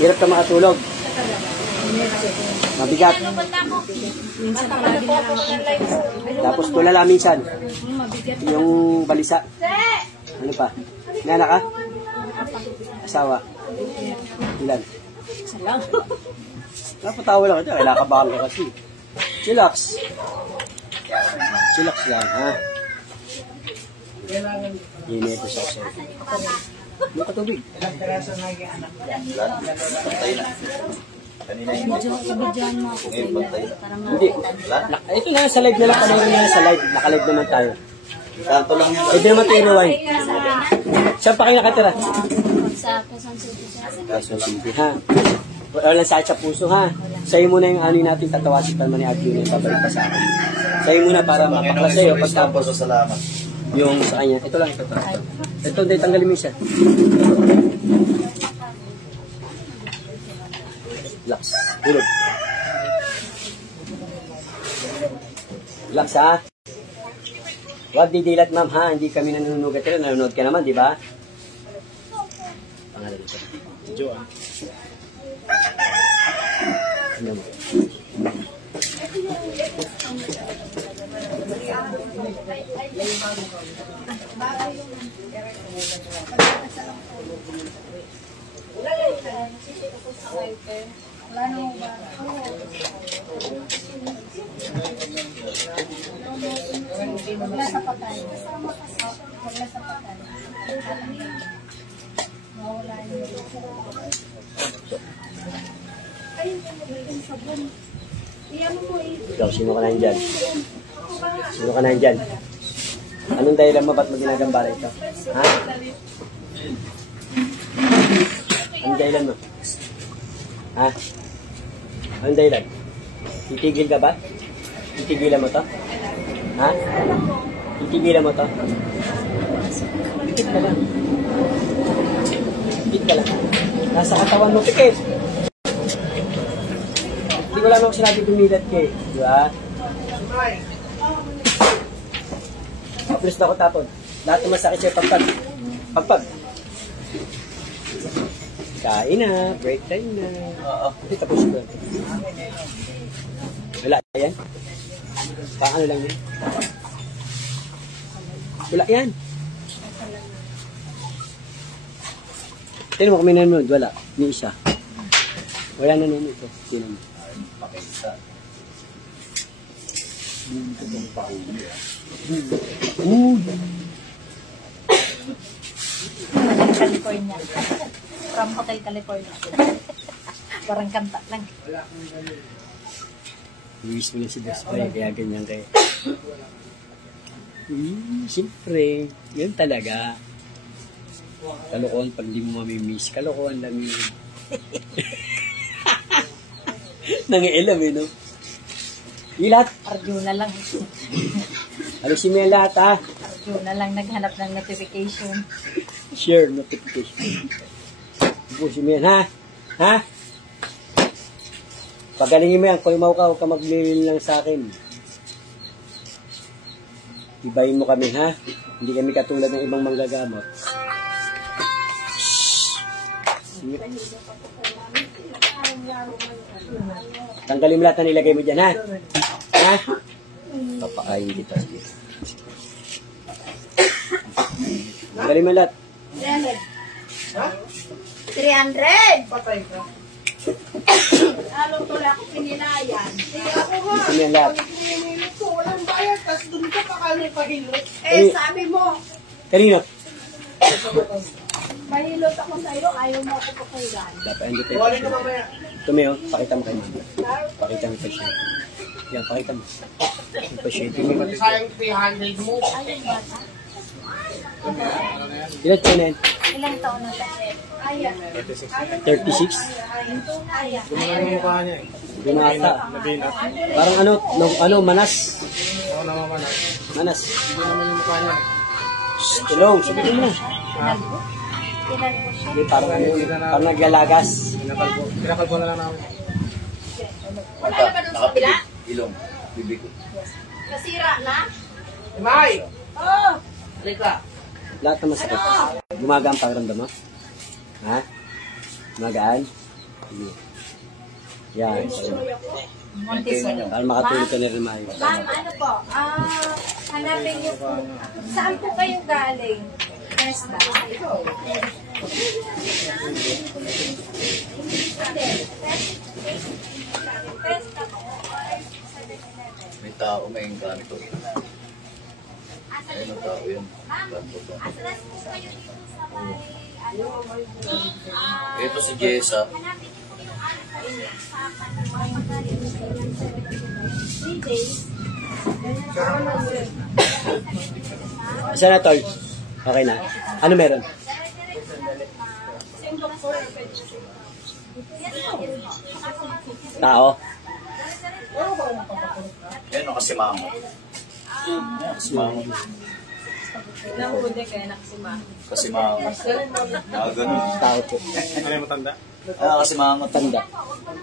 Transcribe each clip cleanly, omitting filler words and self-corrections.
Hirap ka makatulog. Mabigat. Tapos tulala minsan. Yung balisa. Ano pa? May anak ka? Asawa? Ilan? Napatawa lang ito. Kailangan ka kasi. Chillax. Chillax lang, ha? Hindi ito sa aso. Ano ka tubig? Hindi. Ito nga sa live na lang. Panoorin nga sa live. Naka-live naman tayo. Kanto lang yun. Pwede naman tayo rewind. Saan pa kayo nakatira? Sa Quezon City. Quezon City, ha? Walang sakit sa puso, ha? Sa'yo muna yung ano natin tatawasin pa naman ni Adrian yung pabalik pa sa akin. Sa'yo muna para mapakla sa'yo. Pagtapos salamat. yung sa kanya. Ito lang, ito. Ito, hindi, tanggalin mo isa. Relax. Hulog. Relax, ha? Huwag didilat, ma'am, ha? Hindi kami nanunugat ito. Nanonood ka naman, di ba? Pangalan ito. Joan. Ano mo? Wala sa patay. Wala sa patay. Mawala yung Ikaw, sino ka na dyan? Sino ka na dyan? Anong dahilan mo? Ba't mo ginagambala ito? Ha? Anong dahilan mo? Ha? Anong dahilan? Titigil ka ba? Titigilan mo to? Ha? Titigilan mo to? Pikit ka lang. Pikit ka lang. Nasa katawan mo, pikit. Hindi ko lang ako sinabi dumilat ka eh. Di ba? Please na ako tapon. Lahat ng masakit sa'yo, pagpag. Pagpag. Kain na. Break time na. Hindi, tapos ko. Wala yan? Paano lang yan? Wala yan. Tignan mo kami nanonood. Wala. Ni isa. Wala nanonood ito. Tignan mo. California. From Hotel California. Parang kanta lang. Luis mo lang si Boss Bay, kaya ganyan kayo. Siyempre, yun talaga. Kalokohan pag di mo mamimiss. Kalokohan lang yun. Nangiilam eh, no? Ilat? Arjuna lang. Halusin mo yung lahat, ha? Arjuna lang naghanap ng notification. Share notification. Busin mo yan, ha? Ha? Pagalingin mo yan, kung umaw ka, huwag ka maglilin lang sa akin. Ibayin mo kami, ha? Hindi kami katulad ng ibang manggagamot. Tanggalin mo lahat na nilagay mo dyan, ha? Ha? Papakain kita. Tanggalin mo lahat. 300! Patay ka. Anong tula ko pininayan? Ako nga. Gusto mo yan lahat. Pininilit ko. Walang bayad. Tapos doon ka pakali pahilot. Eh, Sabi mo, Kanino? mahilot ako sa'yo. Ayaw mo ako pakailan. Dapat hindi tayo. Ito may, oh. Pakita mo kayo. Pakita mo pa siya. Yan, pakita mo. Yung pa siya. Sayang 300 mo. Ilan ko na yan? Ilang taon na tayo? 36? Gumana yung mukha niya eh. Gumata. Parang ano, manas. Oo naman man. Manas. Hindi naman yung mukha niya. Tulong, sabihin mo na. Pinalbo siya. Hindi, parang naglalagas. Pinakal ko na lang namin. Wala na ba doon sa kabila? Ilong. Bibig ko. Nasira na? Imay! Oo! Halika. Lahat na masakit. Gumaga ang pakiramdam mo? Ha? Magaan? Sige. Yan. Montessori. Para makatulog ka na rin maayos. Ma'am, ano po? Hanapin niyo po. Saan po kayo galing? Testa. May tao, may engkanto. Ayun ang tao yun. Engkanto to. Atras po kayo dito sa may, ano, Ito si Jessa. hanapin niyo po yung ano po inyo sa pagkagaling. 3 days. Isa na, Tol. Okay na. Ano meron? Tao? Ayun ang kasimango. Kasimango. Kasimango. Ganun. Tao po. Kasimango. Tanda.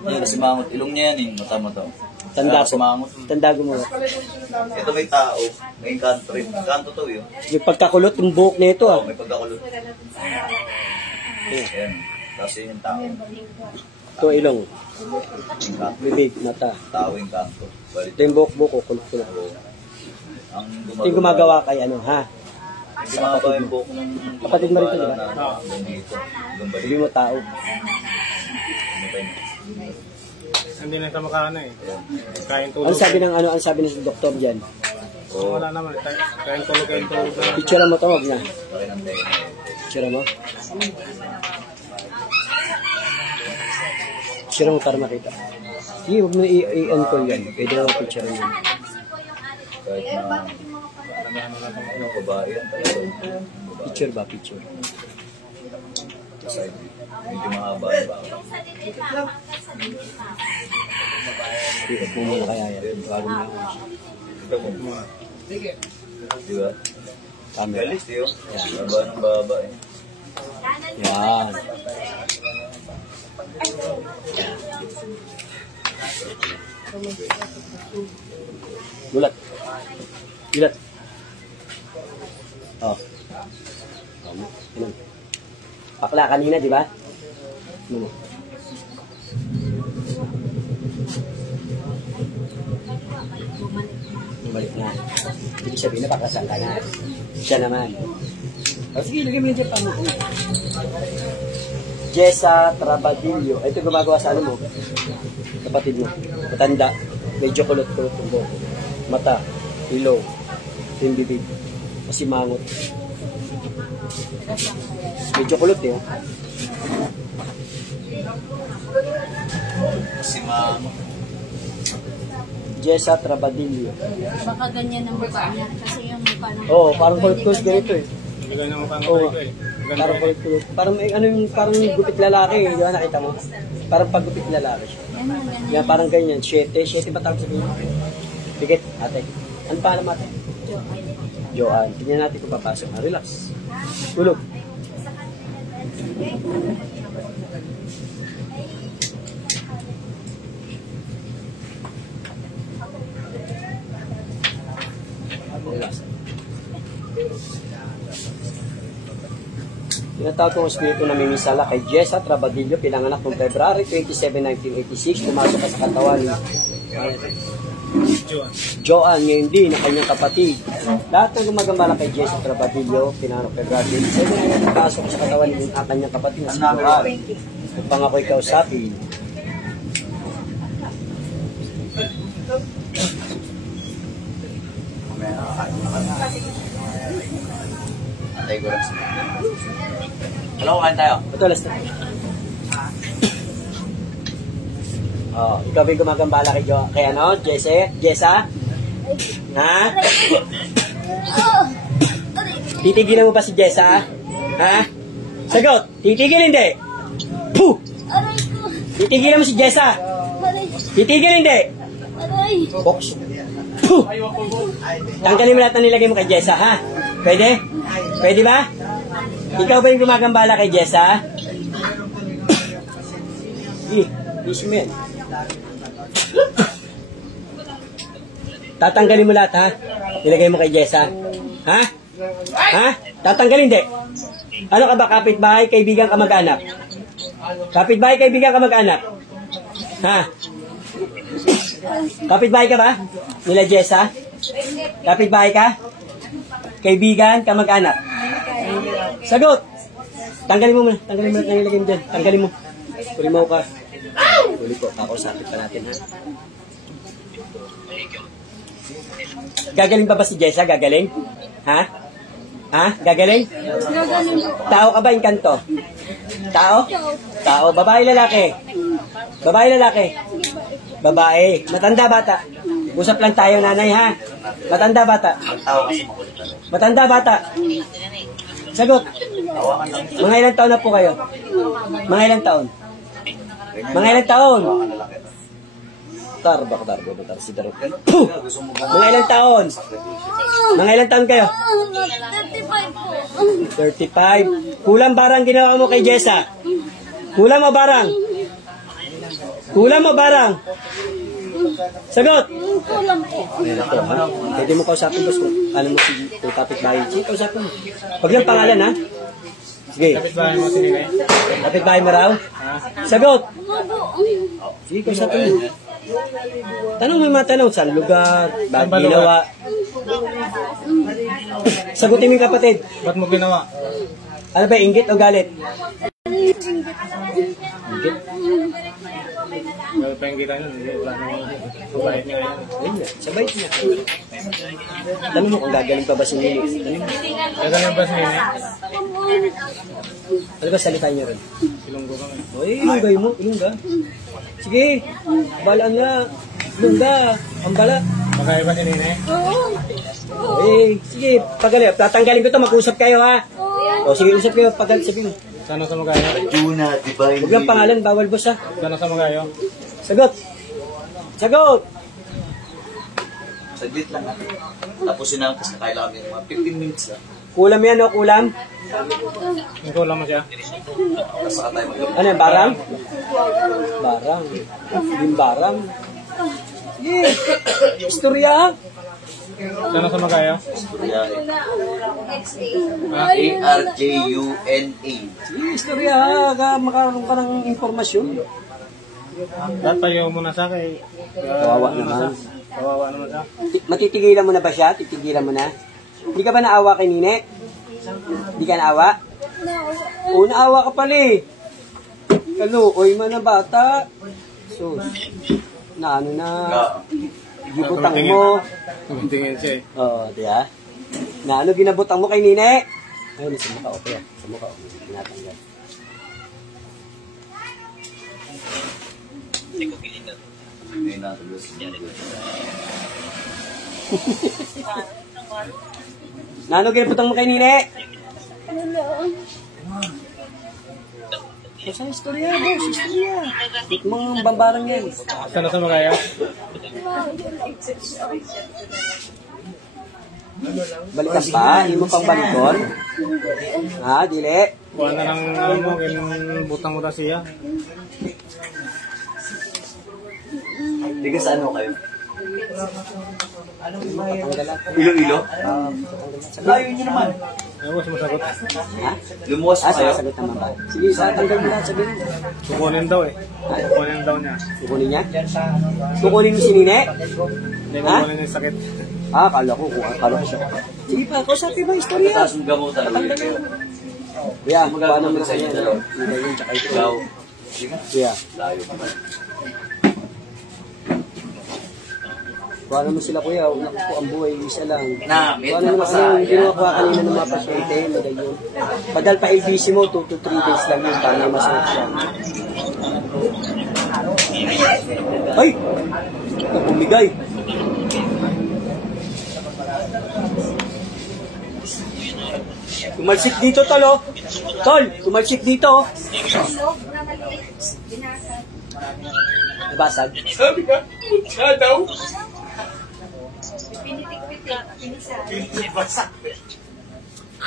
Ayun, kasimango. Ilong niya yan eh. Mata-mata. Tanda po. Kasimango. Tanda gumawa. Ito may tao. May engkanto rin. Engkanto to yun. May pagkakulot yung buhok nito ah. May pagkakulot. Ayan. Tapos yun yung tao. Ito ilong, Engkanto. bibig, mata. Tao engkanto. Balik. Ito yung buhok-buhok, kulot-kulot. Ang Ito yung gumagawa kay ano, ha? Gumagawa yung buhok ng Kapatid mo rin ito, di ba? Ganito. Gumbalik. Sabi mo tao. Hindi na ito makaano eh. Kain tulog. Ano sabi ng ano, ano sabi ng doktor diyan? Oo. Wala naman. Kain tulog. Picture mo to, wag na. Laki ng tenga. Picture mo. Picture mo para makita. Sige, wag mo i-uncall yan. Pwede naman picture mo. Kahit na babae yan. Picture ba? Picture. Side. Medyo mahaba yung baka. Sige, kung mo kaya yan. Bago na ako. Ito mo. Di ba? Camera. Galis, di yun. Baba ng baba eh. Yan. Gulat. Gulat. Oh. Ilan? Pakla kanina, di ba? Ano? Bumalik na. Ibig sabihin na paklasan ka na. Siya naman. O sige, lagay mo na dyan pa mo. Jessa Trabadillo. Ito gumagawa sa ano mo? Kapatid mo. Matanda. Medyo kulot-kulot yung buhok. Mata. Ilaw. Ito yung bibig. Kasi mangot. Medyo kulot eh. Si mama. Jessa Trabadillo. Baka ganyan ang mukha niya. Kasi yung mukha ng... Oo, parang kulot-kulot ganito eh. Hindi ganyan ang mukha Oo. ko eh. Parang kulot-kulot. Parang may ano yung parang gupit lalaki eh. Di ba nakita mo? Parang paggupit lalaki siya. Ganyan. Yan, parang ganyan. 7 ba tawag sabihin? Pikit, ate. Ano pa naman ate? Joanne. Tingnan natin kung papasok na. Relax. Tulog. Relax. Tinatawag kong espiritu na mimisala kay Jessa Trabadillo, pinanganak noong February 27, 1986, pumasok ka sa katawan ni Joanne, ngayon din, na kanyang kapatid. Lahat ng gumagambala kay Jessa Trabadillo, pinanganak February 27, pumasok sa katawan ni kanyang kapatid na si Joanne. Upang ako'y kausapin. Antay ko lang sila. Hello, kain tayo. Ito, last na. Oh, ikaw ba'y gumagambala kay ano, Jessa? Ha? Titigilan mo ba si Jessa? Ha? Sagot! Titigil hindi! Puh! Titigilan mo si Jessa! Titigil hindi! Box! Puh! Tanggalin mo lahat na nilagay mo kay Jessa, ha? Pwede? Pwede ba? Ikaw ba yung gumagambala kay Jessa? Easy mo yan. Tatanggalin mo lahat, ha? Nilagay mo kay Jessa. Ha? Ha? Tatanggalin, hindi. Ano ka ba, kapitbahay, kaibigan, kamag-anak? Kapitbahay, kaibigan, kamag-anak? Ha? Kapitbahay ka ba? Nila Jessa? Kapitbahay ka? Kaibigan, kamag-anak? Sagot! Tanggalin mo muna. Tanggalin mo na nilagay mo dyan. Tanggalin mo. Kulimaw ka. Huli po. Kakausapin pa natin, ha? Gagaling pa ba si Jessa? Gagaling? Ha? Ha? Gagaling? Tao ka ba, Encanto? Tao? Tao. Babae, lalaki? Babae, lalaki? Babae. Matanda, bata? Usap lang tayo, nanay, ha? Matanda, bata? Matanda, bata? Sagot. Mga ilang taon na po kayo? Mga ilang taon? Mga ilang taon? Tarba. Si Darot. Mga ilang taon? Mga ilang taon kayo? 35. Kulang barang ginawa mo kay Jessa? Kulang mo barang? Kulang mo barang? Sagot! Pwede mo kausapin, boss, kung ano mo si kapitbahay. Sige, kausapin mo. Huwag lang pangalan, ha? Sige. Kapitbahay mo sinigay? Kapitbahay mo raw? Sagot! Sige, kausapin mo. Tanong mo yung mga tanong. Saan lugar? Bakit ginawa? Sagutin mo yung kapatid. Ba't mo ginawa? Ano ba, inggit o galit? Inggit. Wala pa yung kita nun. Wala nang mabait niya ngayon. Ayun nga, sabay niya. Tanong mo kung gagaling pa ba si Nini. Tanong mo. Gagaling ba si Nene? Ano ba salita niyo rin? Ilonggo ka nga. Oy, ilunggay mo, ilungga. Sige, bala na. Ilungga, ang bala. Magkaya ba si Nene? Eh, sige, pagaling. Tatanggalin ko to, mag-usap kayo, ha? O, sige, usap kayo, pagaling, sabihin. Sana sa Magayo? Huwag lang pangalan, bawal boss, ha? Sana sa Magayo? Sagot! Sagot! Saglit lang natin. Tapusin na kasi kailangan ng mga 15 minutes lang. Kulam yan, o, kulam? May kulang mo siya? Tapos saka tayo mag-upload. Ano yan, barang? Barang. Yung barang. Sige, istorya, ha? Sana sa Magayo? A-R-J-U-N-A. Sige, istorya, ha? Makaroon ka ng informasyon. Dapat payo mo na sa akin. Kawawa naman. Kawawa naman siya. Matitigilan mo na ba siya? Titigilan mo na? Hindi ka ba naawa kay Nine? Hindi ka naawa? Oo, naawa ka pala, eh. Kaluoy man na bata. Sus. Na ano na. Gibutang mo. Tumingin siya eh. Oo, diya. Na ano ginabutang mo kay Nine? Ayun, sa mukha ko. Sa mukha ko. Tinatanggal. Hindi na tulos. Na ano ginabutang mo kay Nine? Sa istorya, boss. Istorya. Mga bambarang yan. Sana sa Magayo? Balikan pa? Hindi mo pang balikon? Ha, dili? Kuha na lang ano mo, butang mo na siya. Tiga sa ano kayo? Patanggalan. Ilo-ilo? Layo nyo naman. Ayaw mo sumasagot. Ha? Lumuwas pa kayo? Sasagot naman ba? Sige, sa tanggal mo na, sabihin mo. Kukunin daw eh. Kukunin daw niya. Kukunin niya? Kukunin mo si Nine? Hindi Ha? kukunin yung sakit. Ah, kala ko siya. Sige pa, kausapin mo, istorya. Taas yung gamutan. Kuya, paano mo na sa inyo? Yung tsaka ito. Ikaw. Kuya, Layo naman. paano mo sila, kuya? Naku po, ang buhay, isa lang. Namit Paano na mo pasaya. yung ginawa ko kanina ng mga pasyente, magay yun. Padal pa LBC mo, 2 to 3 days lang yun, paano masakit siya. Ay! Ito, bumigay. Tumalsik dito, tol, oh. Tol, tumalsik dito, oh. Nabasag. Sabi ka, na daw.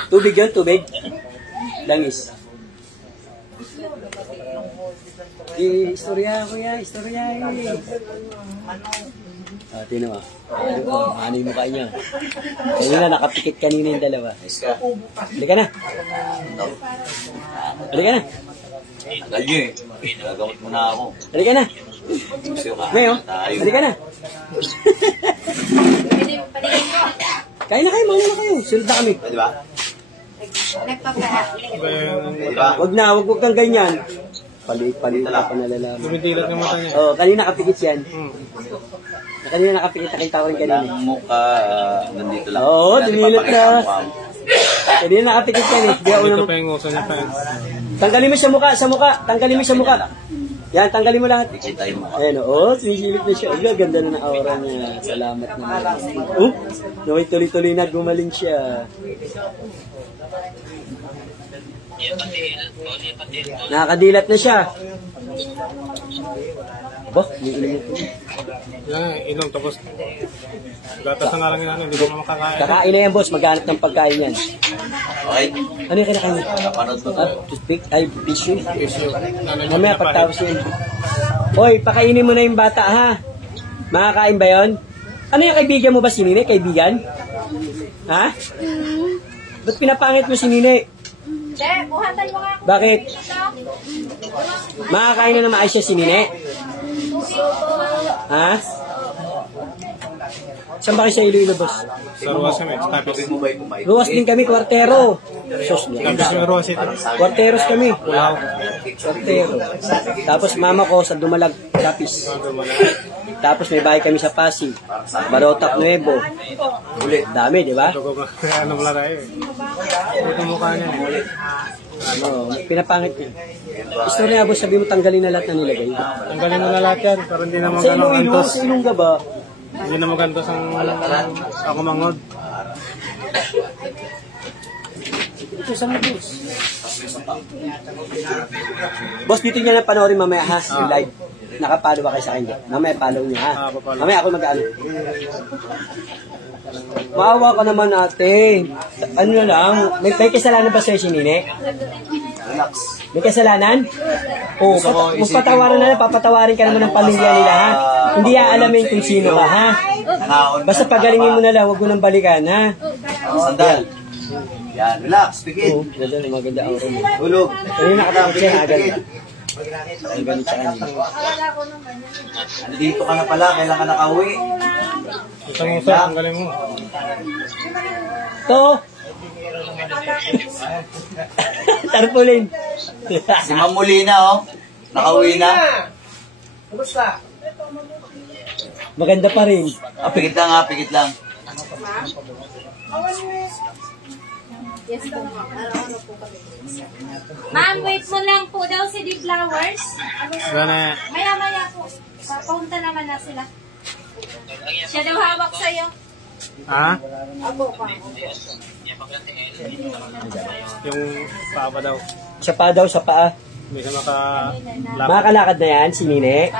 Tubig yun, tubig. Langis. Istorya, kuya, istorya, eh. Ah, tino mo. Ano yung mukha niya? Kanina, nakapikit kanina yung dalawa. Nice ka. Halika na. Halika na. Tagal nyo eh. Gagamot mo na ako. Halika na. Gusto ka. Ngayon, Tayo. halika na. Paligin ko. Kain na kayo, mauna na kayo. Sunod na kami. Di ba? Ano Di ba? Wag kang ganyan. Palit ka pa nalalaman. Dumidilat ng mata niya. Oh, kanina nakapikit yan. Hmm. Kanina nakapikit, nakita ko rin kanina. Ang mukha, nandito lang. Oo, Dati dumilat papakita na. ang mukha mo. Kanina nakapikit yan eh. Di ako Dito naman. pa yung uso niya pa. Tanggalin mo sa mukha. Tanggalin mo sa mukha. Yan, tanggalin mo lahat. Kita yung mukha. Ayan, oh, sinisilip na siya. Ang ganda na ng aura niya. Salamat naman. Oh, naway tuloy-tuloy na gumaling siya. Nakakadilat na siya. Ba, iinom ko. Yan, inom. Tapos, gatas na nga lang yun. Hindi ko na makakain. Kakain na yan, boss. Maghanap ng pagkain yan. Okay? Ano yung kinakain? Napanood ko. Toothpick? Ay, tissue. Nanay mo Mamaya, na pa. pagtapos yun. Hoy, pakainin mo na yung bata, ha? Makakain ba yun? Ano yung kaibigan mo ba si Nine? Kaibigan? Ha? Ba't pinapangit mo si Nine? Che, buhatan mo nga ako. Bakit? Makakain na naman siya si Nine? Ha? Saan ba kayo sa Iloilo, boss? Sa Ruas kami. Tapos, Sabi mo ba yung kumain? Ruwas din kami, kwartero. Sus, tapos yung Ruas ito. kwarteros kami. Kwartero. Tapos mama ko sa Dumalag, Capiz. Tapos may bahay kami sa Pasig. Barotac Nuevo. Ulit, dami, di ba? Ano wala tayo eh. Ito mukha niya eh. Ano, pinapangit niya. Gusto niya, boss, sabi mo tanggalin na lahat na nilagay. Tanggalin mo na lahat yan. Pero hindi naman Sa ganong Iloilo, antos. sa Ilongga ba? Hindi naman gantos ang ako mangod. Ito sa mga boss. Boss, dito niya lang panoorin mamaya ha, yung live. Nakapalo ba kayo sa akin? Mamaya follow niyo ha. Papalo. Mamaya ako mag-ano. Maawa ka naman ate. Ano na lang, may kasalanan ba sa'yo si Nine? Relax. May kasalanan? Oo, magpatawaran na lang, papatawarin ka naman ng pamilya nila ha. Hindi aalamin kung sino ka ha. Nangaon. Basta pagalingin mo na lang, huwag mo nang balikan ha. Sandal. Yan, relax. Bigit. Oo, ganda, maganda aura mo. Tulog. Kanina nakatakot siya, agad. Ang ganit sa kanina. Nandito ka na pala. Kailan ka nakauwi? Isang uso, ang galing mo. To! Tarpulin. Si Ma'am Molina, oh. Nakauwi na. Kumusta? Maganda pa rin. Ah, pikit lang ha, pikit lang. Yes po. Araw-araw po kami. Ma'am, wait mo lang po daw si The Flowers. Gana. Maya-maya po. Papunta naman na sila. Siya daw hawak sa'yo. Ha? Abo pa. Yung papa daw. Siya pa daw, sa paa. Hindi siya makalapit. Makakalakad na yan, si Nine.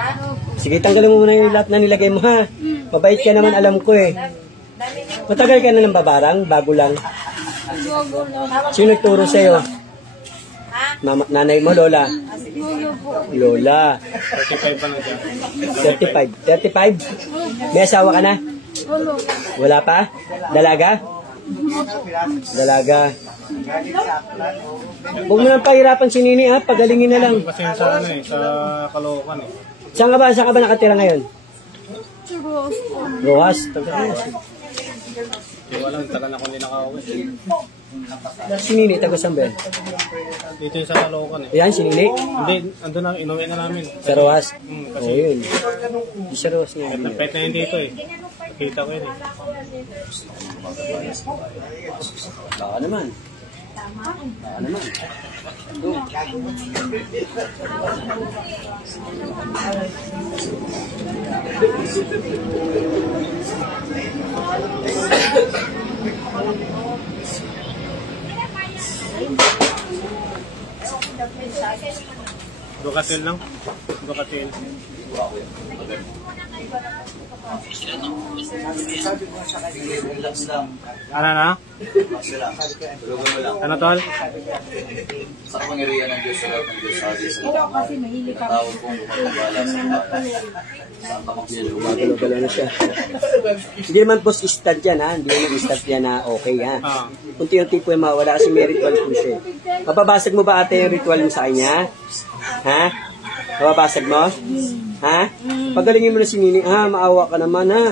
Sige, tanggalin mo muna yung lahat na nilagay mo ha. Mabait ka naman, alam ko eh. Matagal ka na ng babarang, bago lang. Sino nagturo sa'yo? Nanay mo, Lola? Lola. 35 pa lang siya. 35. May asawa ka na? Wala pa? Dalaga? Dalaga. Huwag mo nang pahirapan si Nini ha, pagalingin na lang. Kasi sa ano eh, sa Caloocan eh. Saan ka ba nakatira ngayon? Rojas. Hindi ko alam, tagal na kung hindi nakauwi. Si Nini, taga saan ba? Dito yung sa Caloocan eh. Ayan, si Nini. Hindi, andun na, inuwi na namin. Sa Rojas. Kasi Oo, yun. Di sa Rojas kahit ngayon. na yun dito eh. Kita ko yun eh. Baka naman. Baka naman. Dukatil lang. Dukatil. Relax lang. Ano na? Relax lang. Tulugan mo lang. Ano tol? Sa kapangyarihan ng Diyos, sa lahat ng Diyos, sa Diyos, sa lahat. Tawag kong lumapagwala sa bayan. Santa Maxilo. Gumagalaw-galaw na siya. Hindi naman boss instant yan ha. Hindi naman instant yan na okay ha. Ah. Unti-unti po yung mawala kasi may ritual po siya. Mapabasag mo ba ate yung ritual mo sa kanya? Ha? Mababasag mo? Ha? Pagalingin mo na si Nini. Ha? Maawa ka naman, ha?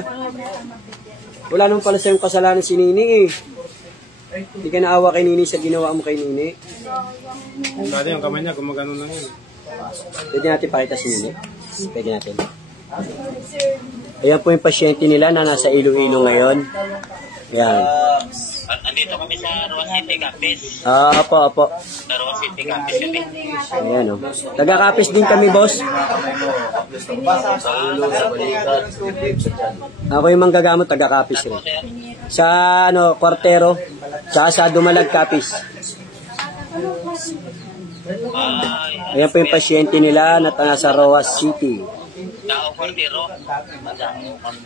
Wala naman pala sa'yong kasalanan si Nini, eh. Hindi ka naawa kay Nini sa ginawa mo kay Nini. Dati yung kamay niya, gumagano lang yun. Pwede natin pakita si Nini. Pwede natin. Ayan po yung pasyente nila na nasa Iloilo ngayon. Ayan. Andito kami sa Roa City, Capiz. Apo. Sa Roa City, Capiz kami. Ayan, o. Taga-Capiz din kami, boss. Sa ulo, sa balikat, sa dibdib, sa tiyan. Ako yung manggagamot, taga-Capiz rin. Sa, Kwartero. Sa Dumalag, Capiz. Ayan po yung pasyente nila na nasa Roa City. Tao Cordero.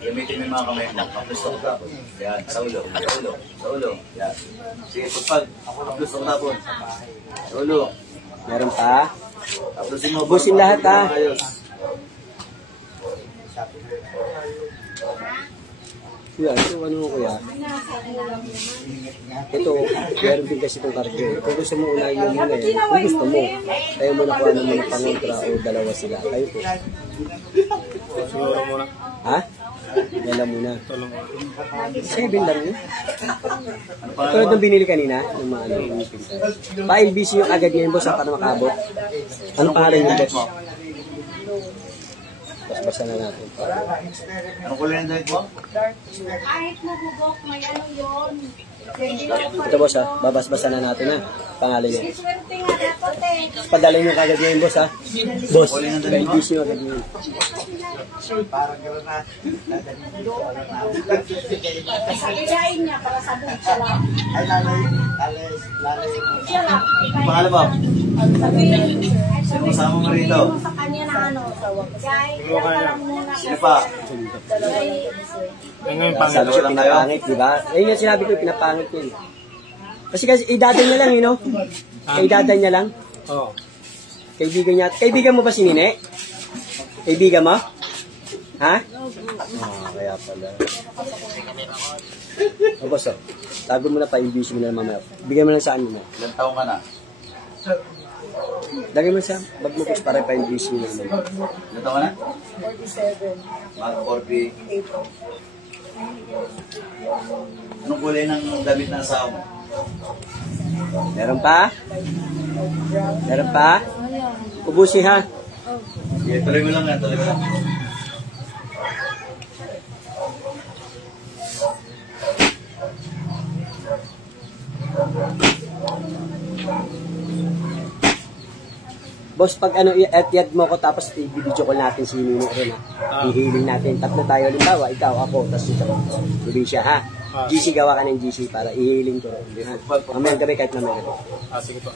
Gamitin mo yung mga kamay mo. Haplos ako tapon. Yan, sa ulo. Sa ulo. Sa ulo. Yan. Sige, pagpag. Haplos ako tapon. Sa ulo. Meron pa. Haplosin mo. Ubusin lahat, ha? Ayos. Kuya, ito ano kuya? Ito, meron din kasi itong cardio. Kung gusto mo unahin mo muna eh. Kung gusto mo, tayo mo nakuha ng mga pangontra o dalawa sila. Kayo po. Siguro muna. Ha? Dala muna. Tulong ko. 7 lang yun. Tulad ng binili kanina, ng mga ano. Pa-LBC yung agad ngayon boss para makabot. Ano pangalan yung boss? Basta na natin. Anong kulay ng damit mo? Kahit mabubok, may ano yun. Ito boss ha, babas-basa na natin ha. Pangalan yun. Swerte nga dapat eh. Padala nyo kagad ngayon boss ha. Boss, pa-LBC yung agad ngayon. Sabihain niya para sa buong siya lang. Siya lang. Pangalan mo? Sino kasama mo rito? Sa kanya na ano. Guys, Ano kaya? Sino pa? Yan nga yung Sabi pangit. siya pinapangit, di ba? Ayun yung sinabi ko, pinapangit yun. Kasi idadan niya lang, you know? Idadan niya lang. Oo. Kaibigan niya. Kaibigan mo ba si Nine? Kaibigan mo? Ha? Kaya pala. O boss, tago mo na pa, i-views mo na mamaya. Bigyan mo lang sa ano mo. Ilan taong ka na? Lagay mo sa bag mo boss para pa i-views mo na mamaya. Ilan taong ka na? 47. Mga 40. Anong kulay ng damit ng asawa mo? Meron pa? Meron pa? Ubusin ha. Sige, tuloy mo lang yan, tuloy mo lang. Boss, pag ano, i-add mo ko tapos i-video call natin si Nino rin ha. I-healing natin. Tatlo tayo, halimbawa, ikaw, ako, tapos ito. Sabi siya ha. GC, gawa ka ng GC para i-healing ko rin. Mamayang gabi kahit mamayang gabi. Sige po.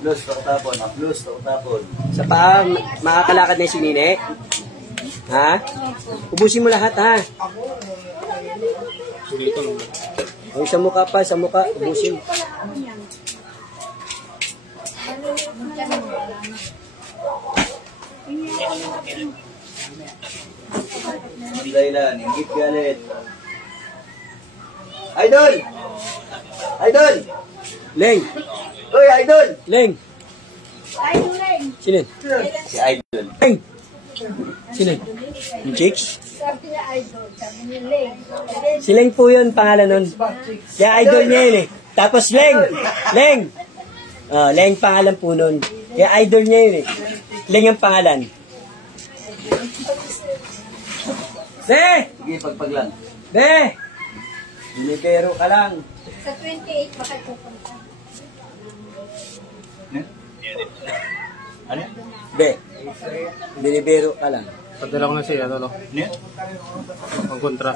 Plus, takutapon. Plus, takutapon. Sa paa, makakalakad na si Nine. Ha? Ubusin mo lahat ha. Dito lang. O, sa mukha pa, sa mukha, ubusin. Ang dahilan, ingit galit. Idol! Idol! Leng! Uy, Idol! Leng! Ay, Leng. Sino yun? Si Idol. Leng! Sino yun? Yung chicks? Sabi niya idol. Sabi niya Leng. Si Leng po yun, pangalan nun. Kaya idol niya yun eh. Tapos Leng! Leng! Oh, Leng pangalan po nun. Kaya idol niya yun eh. Leng ang pangalan. Be! Sige, pagpaglan. Be! Binibero ka lang. Sa 28 pa kayo pupunta. Ano yan? Be! Binibero ka lang. Padala ko na siya, ano, Ano yan? ang kontra.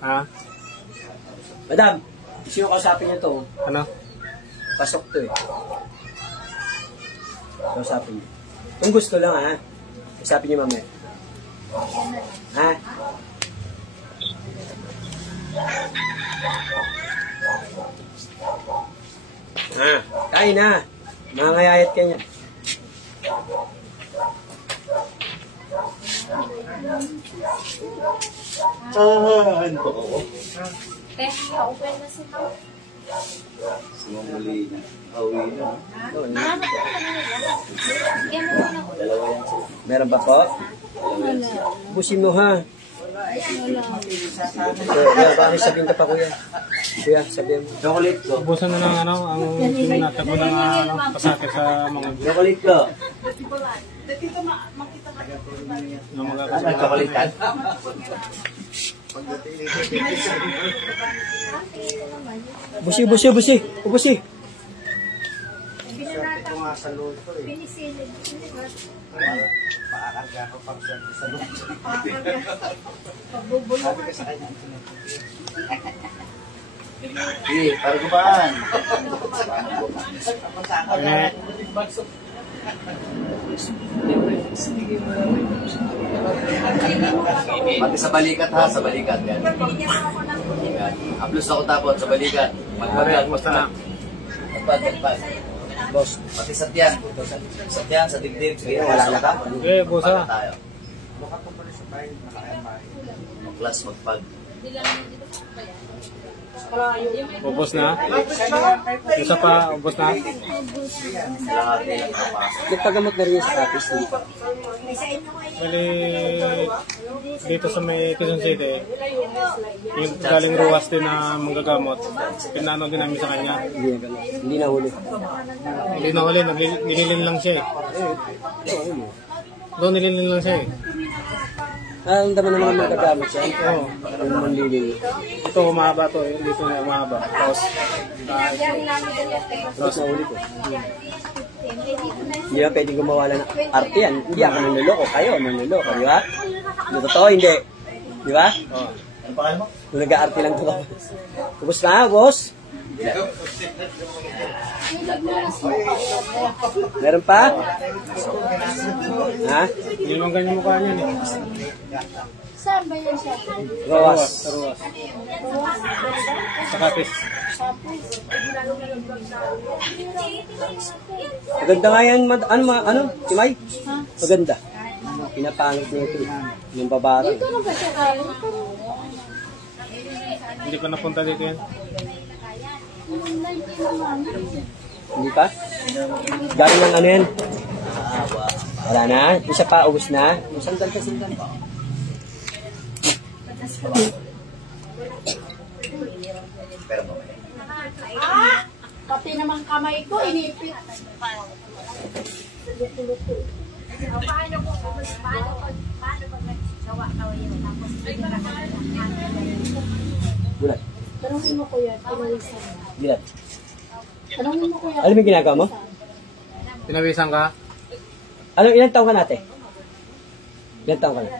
Ha? Madam, sino kausapin niyo to? Ano? Pasok to eh. Kausapin niyo. Kung gusto lang ha. Kausapin niyo mamaya. Ha? Ha? Kain na. Mangayayat ka niya. Ano po ako? Teh, open na si Ma'am. Sumuli na. Pauwi na. Dalawa yan sila. Meron ba po? Ubusin mo ha. Kuya, bakit sabihin ka pa kuya? Kuya, sabihin mo. Chocolate ko. Ubusan na ng ano, ang tinatag mo ng pasakit sa mga Chocolate ko. ng mga Ano, chocolate ka? Ubusi. Ubusi. Sige, para kupaan. Pati sa balikat ha, sa balikat. Yan. Yan. Aplos ako tapon sa balikat. Magpagpag. Magpag. Boss. Pati sa tiyan. Sa tiyan, sa dibdib. Sige, wala na ka. Eh, busa. Tayo. Magklas, magpag. Ubos na. Isa pa, ubos na. Lahat nilang kapasok. Nagpagamot na rin yung status dito. Bali, dito sa may Quezon City, yung galing ruwas din na manggagamot, pinano din namin sa kanya. Hindi na huli. Hindi na huli, nililin lang siya eh. Doon nililin lang siya eh. Ang dami ng mga magagamit siya. Oo. Ang manlilili. Ito umahaba to, yung dito na umahaba. Tapos, Tapos na huli ko. Hindi na pwedeng gumawa lang ng arte yan. Hindi ako nanuloko. Kayo nanuloko. Di ba? Hindi totoo, hindi. Di ba? Ano pangalan mo? Kung nag-aarte lang ito. Ubus na, boss. Meron pa? Ha? yun ang ganyan mukha niyan eh. Saan ba yan siya? Roas. Sa ruwas. Sa kapis. Maganda nga yan. Ano? Timay? Maganda. Pinapangit niya ito. Yung babarang. Ano ba siya galing? Hindi pa napunta dito yan. Hindi pa? Galing ng ano yan? Wala na? Isa pa, ubus na? Yung sandal. Pero mamaya. Pati naman kamay ko, inipit. Gulat. Tanungin mo kuya, pinawisan. Gulat. Tanungin mo kuya. Alam mo yung ginagawa mo? Pinawisan ka? Ilan taong ka natin? Ilan taong ka na?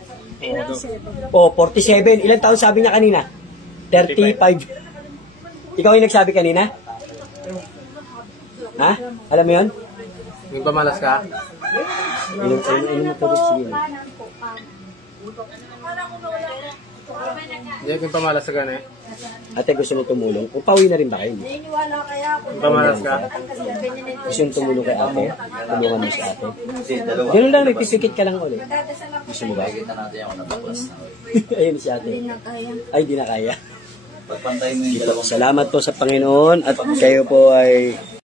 Oh, 47. Ilan taon sabi niya kanina? 35. Ikaw yung nagsabi kanina? Ha? Alam mo yun? Nagpamalas ka? Inom mo tubig, sige. Hindi, nagpamalas ka na eh. Ate, gusto mo tumulong? Upawi na rin ba kayo? Nagpamalas ka? Gusto mo tumulong kay ate? Tulungan mo si ate? Kasi dalawa. Ganun lang, nagpipikit ka lang ulit. Gusto mo ba? Kita natin yung natapos na. Ayun si ate. Ay, hindi na kaya. Pagpantay mo yung dalawang Salamat po sa Panginoon at kayo po ay